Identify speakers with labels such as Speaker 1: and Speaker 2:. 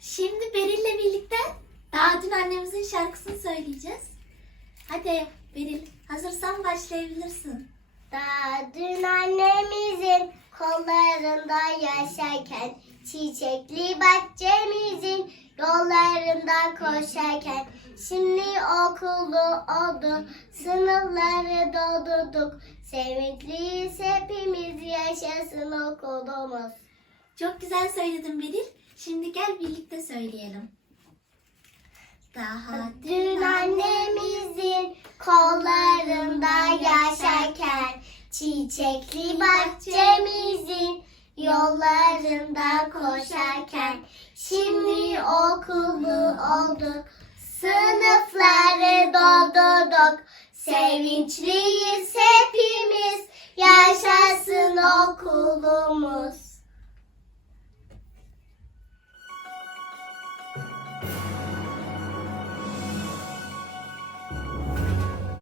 Speaker 1: Şimdi Beril'le birlikte daha dün annemizin şarkısını söyleyeceğiz. Hadi Beril hazırsan başlayabilirsin.
Speaker 2: Daha dün annemizin kollarında yaşarken Çiçekli bahçemizin yollarından koşarken Şimdi okulu oldu, sınıfları doldurduk Sevinçliyiz hepimiz yaşasın okulumuz
Speaker 1: Çok güzel söyledin Beril. Şimdi gel birlikte söyleyelim. Daha
Speaker 2: Dün annemizin kollarında yaşarken Çiçekli bahçemizin yollarında koşarken Şimdi okulu olduk Sınıfları doldurduk Sevinçliyiz hepimiz Yaşasın okulumuz